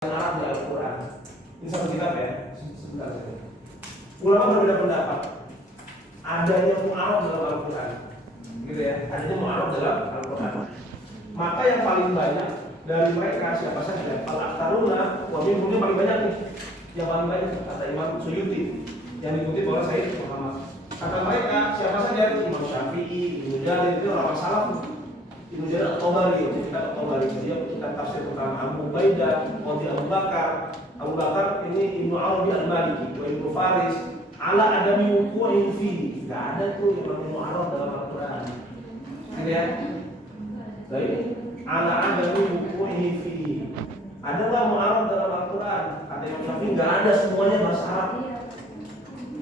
Arab di Al-Quran. Ini satu kitab ya, sebentar saja. Ulama berbeda pendapat. Adanya mu'arab dalam Al-Quran, gitu ya. Adanya mu'arab dalam Al-Quran. Maka yang paling banyak dari mereka siapa saja? Al-Aktaruna, wabil punya paling banyak nih. Yang paling banyak kata Imam Suyuti, yang dikutip oleh Sayyid Muhammad. Kata mereka siapa saja? Imam Syafi'i, Ibnu Jarir, itu orang salaf. Ibnu Jarir At-Tabari, kitab At-Tabari, dia kitab tafsir tentang Abu Ubaidah, Qadhi Abu Bakar. Abu Bakar ini Ibnu Arabi Al-Maliki, Ibnu Faris, ala adami wuqu'in fihi. Enggak ada tuh yang namanya mu'arab dalam Al-Qur'an. Gitu ya. Nah ini ala adami wuqu'in fihi. Ada enggak mu'arab dalam Al-Qur'an? Kata Imam Syafi'i enggak ada, semuanya bahasa Arab.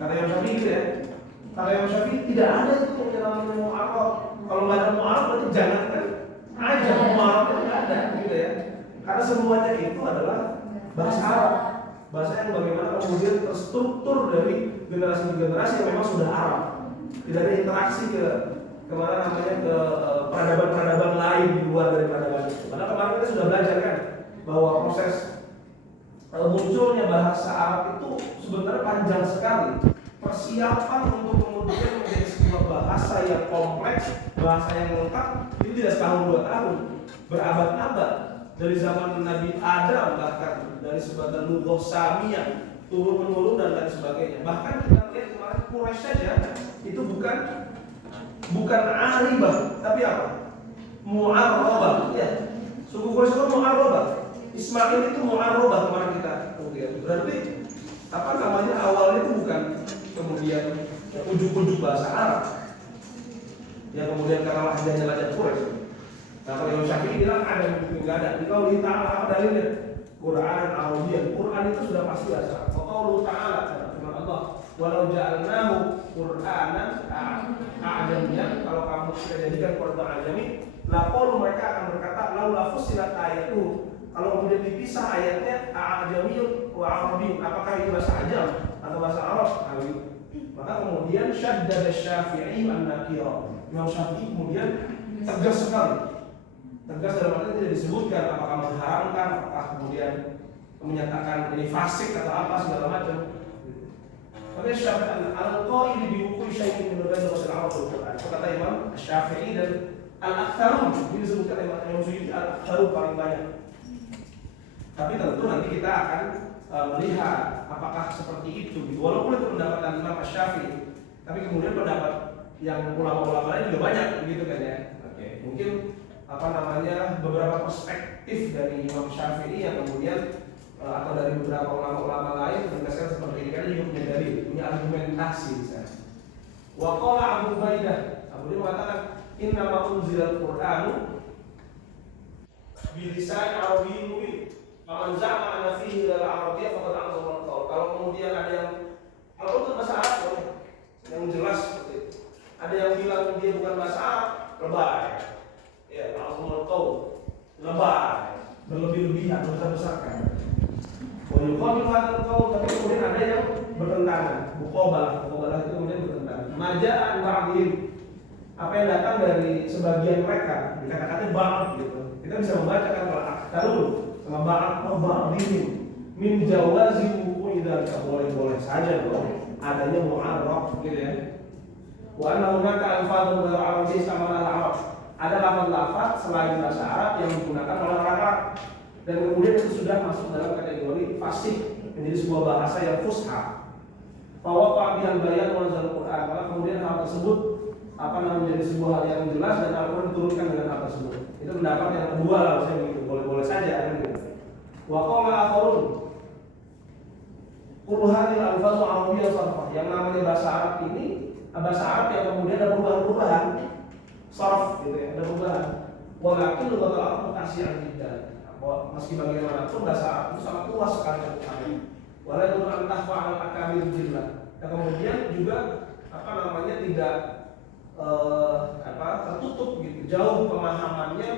Kata Imam Syafi'i gitu ya. Kata Imam Syafi'i tidak ada tuh yang namanya mu'arab. Kalau nggak ada mu'arab berarti jangan kan aja mu'arab itu nggak ada, gitu ya. Karena semuanya itu adalah bahasa Arab, bahasa yang bagaimana kemudian terstruktur dari generasi ke generasi yang memang sudah Arab. Tidak ada interaksi ke kemana namanya ke peradaban-peradaban lain di luar dari peradaban itu. Karena kemarin kita sudah belajar kan bahwa proses munculnya bahasa Arab itu sebenarnya panjang sekali. Persiapan untuk kemudian menjadi sebuah bahasa yang kompleks, bahasa yang lengkap, itu tidak setahun 2 tahun, berabad-abad. Dari zaman Nabi Adam bahkan dari sebagian lughah Samiyah turun menurun dan lain sebagainya. Bahkan kita lihat kemarin Quraisy saja itu bukan aribah, tapi apa? Mu'arrabah, ya. Suku Quraisy itu mu'arrabah. Ismail itu mu'arrabah kemarin kita kemudian. Berarti apa namanya awalnya itu bukan kemudian ujuk-ujuk bahasa Arab. Ya kemudian karena lahirnya lahir Quraisy. Nah, kalau Imam Syafi'i bilang ada, enggak ada. Di qauli ta'ala apa dalilnya? Quran Arabian. Quran itu sudah pasti bahasa Arab. Qaulu ta'ala firman Allah, "Walau ja'alnahu Qur'anan a'jamiyyan." Kalau kamu sudah jadikan Quran ajami, laqalu mereka akan berkata, "Laula fussilat ayatu." Kalau kemudian dipisah ayatnya a'jamiyyun wa arabiyyun, apakah itu bahasa Ajam atau bahasa Arab? Maka kemudian syaddada Syafi'i an-nakira. Imam Syafi'i kemudian tegas sekali. Tegas dalam arti tidak disebutkan apakah mengharamkan, apakah kemudian menyatakan ini fasik atau apa segala macam. Tapi Syafi'i al-qaili bi wuqu'i syai'in min al-ghadab wa al-'arab al-Qur'an. Kata Imam Syafi'i dan al-aktsarun, ini disebutkan Imam Suyuti al-aktsarun paling banyak. Tapi tentu nanti kita akan melihat apakah seperti itu. Walaupun itu pendapat Imam Syafi'i, tapi kemudian pendapat yang ulama-ulama lain juga banyak, begitu kan ya. Oke, mungkin apa namanya beberapa perspektif dari Imam Syafi'i yang kemudian atau dari beberapa ulama-ulama lain menegaskan seperti ini, karena juga punya dalil, punya argumentasi misalnya. Wa qala Abu Ubaidah, Abu Ubaidah mengatakan inna ma unzilal Qur'anu bi lisan arabiyyin mubin. Faman za'ama anna fihi al-arabiyyah faqad a'zama al-qawl. Kalau kemudian ada yang kalau itu bahasa Arab yang jelas seperti itu. Ada yang bilang dia bukan bahasa Arab, lebay. Ya, a'zama al-qawl. Lebay, berlebih-lebihan, besar-besarkan. Wa yuqabilu hadzal qawl, tapi kemudian ada yang bertentangan. Muqabalah itu kemudian bertentangan. Maja'an ba'dihim. Apa yang datang dari sebagian mereka, dikata-kata ba'd gitu. Kita bisa membacakan al-aktarun sama ba'dihim min jawazi wuqu'i dzalika, boleh saja dong adanya mu'arrab gitu ya. Wa anna hunaka alfadun ghairu arabiyyah sama al-arab. Ada lafaz-lafaz selain bahasa Arab yang digunakan oleh orang Arab dan kemudian itu sudah masuk dalam kategori fasih, menjadi sebuah bahasa yang fusha. Fa waqa bihal bayan wa nazal Qur'an. Maka kemudian hal tersebut menjadi sebuah hal yang jelas dan Al-Qur'an diturunkan dengan hal tersebut. Itu pendapat yang kedua lah, saya begitu. Boleh-boleh saja kan gitu. Wa qala akharun qul hadhil alfazu arabiyyah sarfah. Yang namanya bahasa Arab ini bahasa Arab yang kemudian ada perubahan-perubahan sarf gitu ya, ada perubahan. Walakin lughatul Arab mutasi'ah jiddan. Meski bagaimanapun bahasa Arab itu sangat luas sekali cakupannya. Walaupun antah fa'al akabir jillah. Dan kemudian juga tidak tertutup gitu, jauh pemahamannya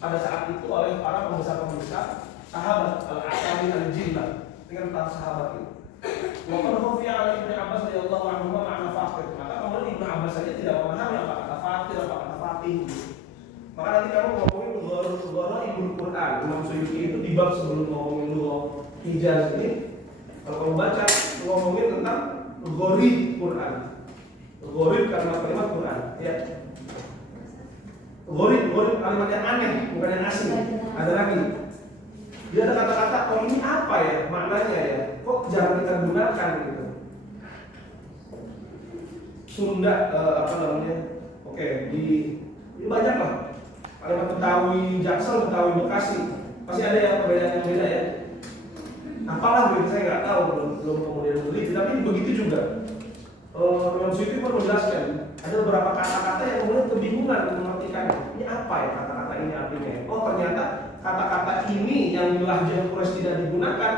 pada saat itu oleh para pembesar-pembesar sahabat al-akabir al-jillah dengan para sahabat itu. Waqad khufiya 'ala Ibnu Abbas radhiyallahu anhu ma'na faqih. Maka kemudian Ibnu Abbas saja tidak memahami apa kata faqih, apa kata faqih. Maka nanti kamu ngomongin Gharaibul Quran. Imam Suyuti itu di bab sebelum ngomongin lugha Hijaz ini, kalau kamu baca ngomongin tentang gharib Quran. Gharib kalimat Quran, ya. Gharib kalimat yang aneh, bukan yang asli. Ada lagi. Dia ada kata-kata, oh ini apa ya maknanya ya? Kok jarang kita gunakan gitu? Sunda apa namanya? Oke, ini banyak lah. Kalimat Betawi Jaksel, Betawi Bekasi, pasti ada yang perbedaan yang beda ya. Apalah begitu saya nggak tahu, belum kemudian beli, tapi begitu juga. Yang Suyuti pun menjelaskan ada beberapa kata-kata yang kemudian kebingungan mengartikan ini apa ya kata-kata ini artinya. Oh ternyata kata-kata ini yang di lahjah Quraisy tidak digunakan,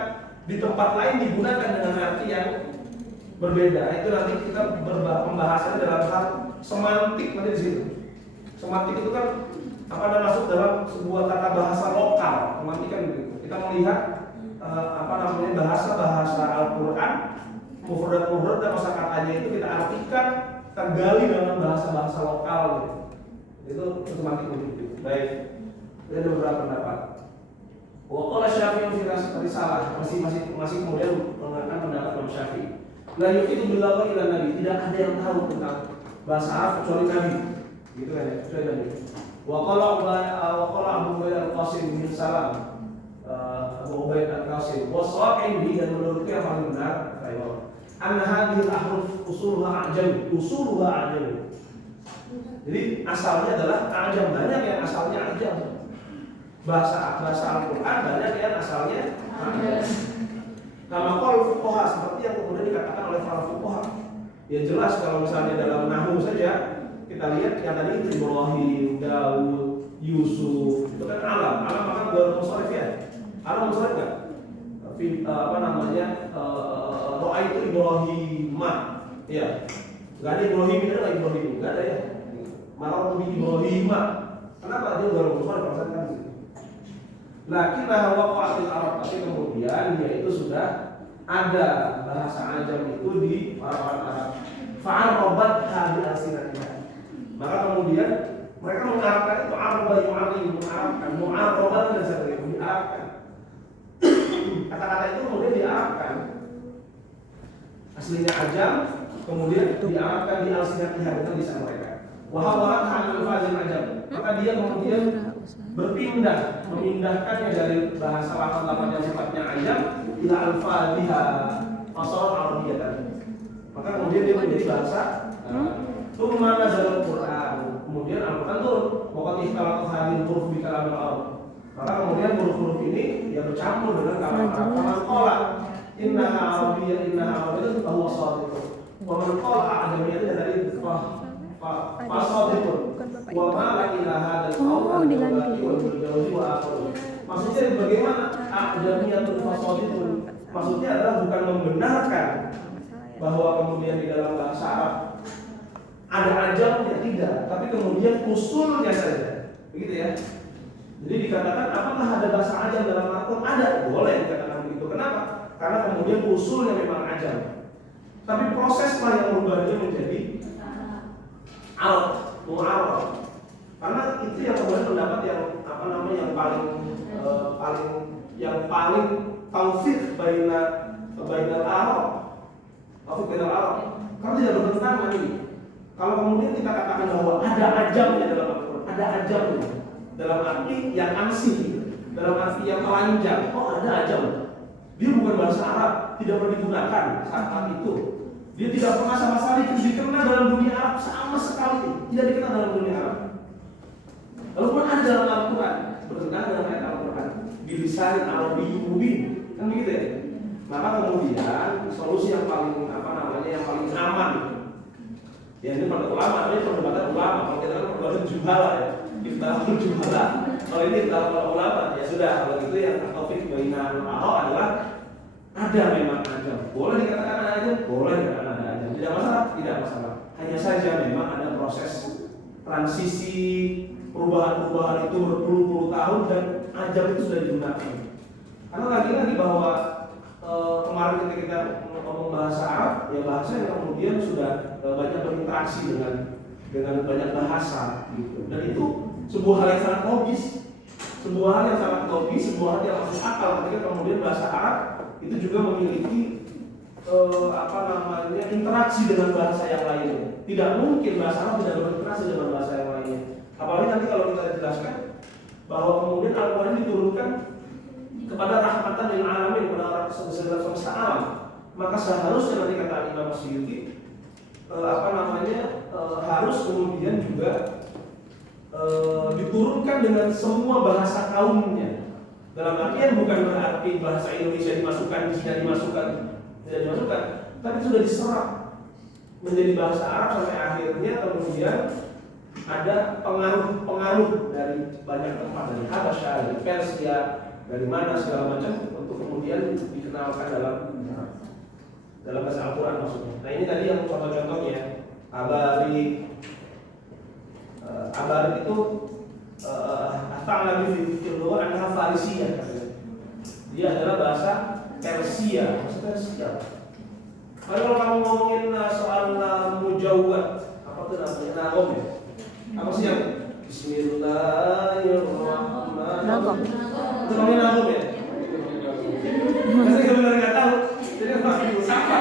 di tempat lain digunakan dengan arti yang berbeda. Itu nanti kita pembahasannya dalam hal semantik nanti di situ. Semantik itu kan masuk dalam sebuah tata bahasa lokal. Semantik kan begitu. Kita melihat bahasa Al-Quran, mufrad dan kosakatanya itu kita artikan, kita gali dalam bahasa lokal gitu. Itu semantik begitu. Baik. Ada beberapa pendapat. Waqala Syafi'i fi risalah masih kemudian mengatakan pendapat Imam Syafi'i. La yufidu bilagha ila nabi, tidak ada yang tahu tentang bahasa Arab kecuali Nabi. Gitu kan ya, kecuali Nabi. Waqala Abu Ubaid al-Qasim bin Salam, Abu Ubaid al-Qasim wasaqi dan menurutnya yang paling benar anna hadhihi al-ahruf usuluha ajam. Jadi asalnya adalah ajam, banyak yang asalnya ajam. Bahasa Al-Quran banyak yang asalnya ajam. Nama qol fuqaha seperti yang kemudian dikatakan oleh para fuqaha. Ya jelas kalau misalnya dalam nahwu saja kita lihat yang tadi itu Ibrahim, Daud, Yusuf, itu kan alam maka bermusharif ya. Alam musharif kan? Doa itu Ibrahim, ya. Gak ada Ibrahim, ada Ibrahim, gak ada ya. Malah lebih Ibrahim. Kenapa dia bermusharif kan? Lakin waqa'atil Arab, tapi kemudian dia itu sudah ada bahasa ajam itu di orang Arab. Fa'arabat hadi asinatina. Maka kemudian mereka mengarabkan itu arba mengarabkan, mu'arabat dan sebagainya diarabkan. Kata-kata itu kemudian diarabkan. Aslinya ajam, kemudian diarabkan di alsinatiha dengan lisan mereka. Wahawarat hanal fazil ajam. Maka dia kemudian memindahkannya dari bahasa lafaz-lafaz yang sifatnya ajam ila al-fadhiha fasal arabiyatan. Maka kemudian dia menjadi bahasa Tsumma nazala al-Qur'an. Kemudian Al-Qur'an turun. Waqad ikhtalafat hadhihi huruf bi kalam al-Arab. Maka kemudian huruf-huruf ini dia bercampur dengan kalam Arab. Kama qala innaha arabiyyah itu bahwa shadiq. Wa man qala ajamiyyah dari fasadiqun. Wa ma la ilaha illallah. Maksudnya bagaimana ajamiyatul fasadiqun? Maksudnya adalah bukan membenarkan bahwa kemudian di dalam bahasa Arab ada ajamnya, tidak, tapi kemudian usulnya saja, begitu ya. Jadi dikatakan apakah ada bahasa ajam dalam Al-Quran? Ada, boleh dikatakan begitu. Kenapa? Karena kemudian usulnya memang ajam, tapi proseslah yang merubahnya menjadi Arab, mu'arab. Karena itu yang kemudian pendapat yang paling taufik bainal Arab. Karena tidak bertentangan ini. Kalau kemudian kita katakan bahwa ada ajamnya dalam Al-Quran, ada ajamnya dalam arti yang ansih, dalam arti yang telanjang. Oh ada ajam. Dia bukan bahasa Arab, tidak pernah digunakan saat itu. Dia tidak pernah sama sekali dikenal dalam dunia Arab sama sekali, tidak dikenal dalam dunia Arab. Walaupun ada dalam Al-Quran, bertentangan dalam ayat Al-Quran, bilisan Arabi mubin, kan begitu ya. Maka kemudian solusi yang paling yang paling aman, ya ini pada ulama, ini perdebatan ulama. Kalau kita kan perdebatan juhala ya, iftahul juhala. Kalau ini iftahul ulama, ya sudah. Kalau itu yang taufik bainal Arab adalah ada memang ajam. Boleh dikatakan ada ajam, boleh dikatakan ada ajam. Tidak masalah, tidak masalah. Hanya saja memang ada proses transisi perubahan-perubahan itu berpuluh-puluh tahun dan ajam itu sudah digunakan. Karena lagi-lagi bahwa kemarin ketika kita ngomong bahasa Arab, ya bahasa yang kemudian sudah banyak berinteraksi dengan banyak bahasa gitu. Dan itu sebuah hal yang sangat logis. sebuah hal yang sangat logis, sebuah hal yang masuk akal ketika kemudian bahasa Arab itu juga memiliki interaksi dengan bahasa yang lainnya. Tidak mungkin bahasa Arab tidak berinteraksi dengan bahasa yang lainnya. Apalagi nanti kalau kita jelaskan bahwa kemudian Al-Quran diturunkan kepada rahmatan lil alamin, kepada segala semesta alam. Maka seharusnya nanti kata Imam Masyuti harus kemudian juga diturunkan dengan semua bahasa kaumnya. Dalam artian bukan berarti bahasa Indonesia dimasukkan, di sini tidak dimasukkan, tapi sudah diserap menjadi bahasa Arab sampai akhirnya kemudian ada pengaruh dari banyak tempat, dari Habasyah, dari Persia, dari mana segala macam untuk kemudian dikenalkan dalam bahasa Al-Quran maksudnya. Nah ini tadi yang contoh-contohnya. Abarik itu Ta'labi fil lugha anha Farisiyah katanya. Dia adalah bahasa Persia, bahasa Persia. Kalau kamu ngomongin soal mujawwad, apa tuh namanya? Nagom ya? Apa sih yang Bismillahirrahmanirrahim? Itu namanya nagom ya? Saya sebenarnya nggak tahu. Jadi waktu siapa?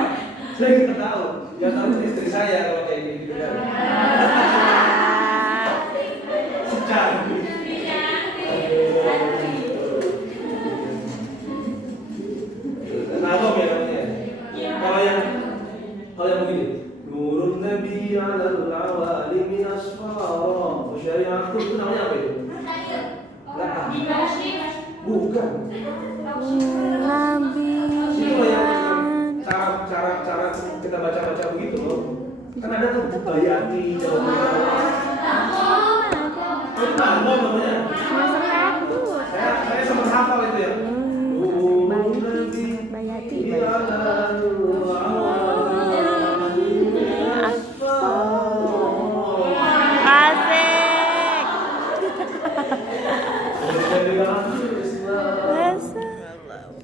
Saya nggak tahu. Yang tahu itu istri saya kalau kayak gitu kan. Secah. Nagom ya namanya. Kalau yang begini, Nurun Nabi alal awali min asfara, syariatul itu namanya apa itu? Bukan. Cara kita baca begitu loh. Kan ada tuh bayati, namanya. Saya sempat hafal itu ya. Bayati.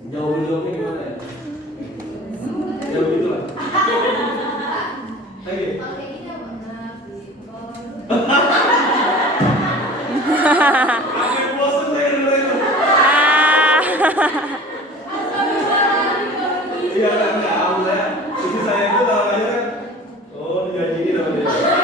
Jauh-jauhnya gimana ya? Ya begitulah. Lagi. Aku bosan saya dulu itu. Iya kan, enggak tahu saya. Jadi saya itu tahu aja kan. Oh, dijanjiin sama dia.